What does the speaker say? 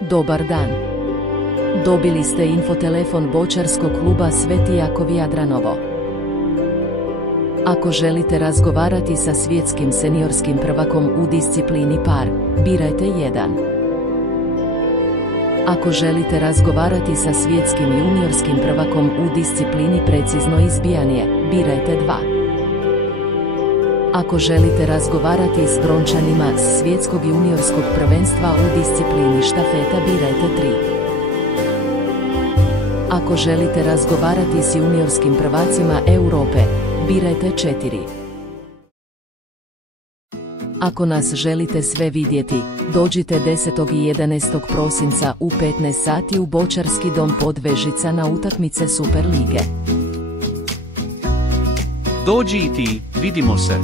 Dobar dan. Dobili ste infotelefon Boćarskog kluba Sveti Jakov Jadranovo. Ako želite razgovarati sa svjetskim seniorskim prvakom u disciplini par, birajte 1. Ako želite razgovarati sa svjetskim juniorskim prvakom u disciplini precizno izbijanje, birajte 2. Ako želite razgovarati s brončanima svjetskog juniorskog prvenstva u disciplini štafeta, birajte 3. Ako želite razgovarati s juniorskim prvacima Europe, birajte 4. Ako nas želite sve vidjeti, dođite 10. i 11. prosinca u 15 sati u Boćarski dom Podvežica na utakmice Super lige. Dođi i ti, vidimo se.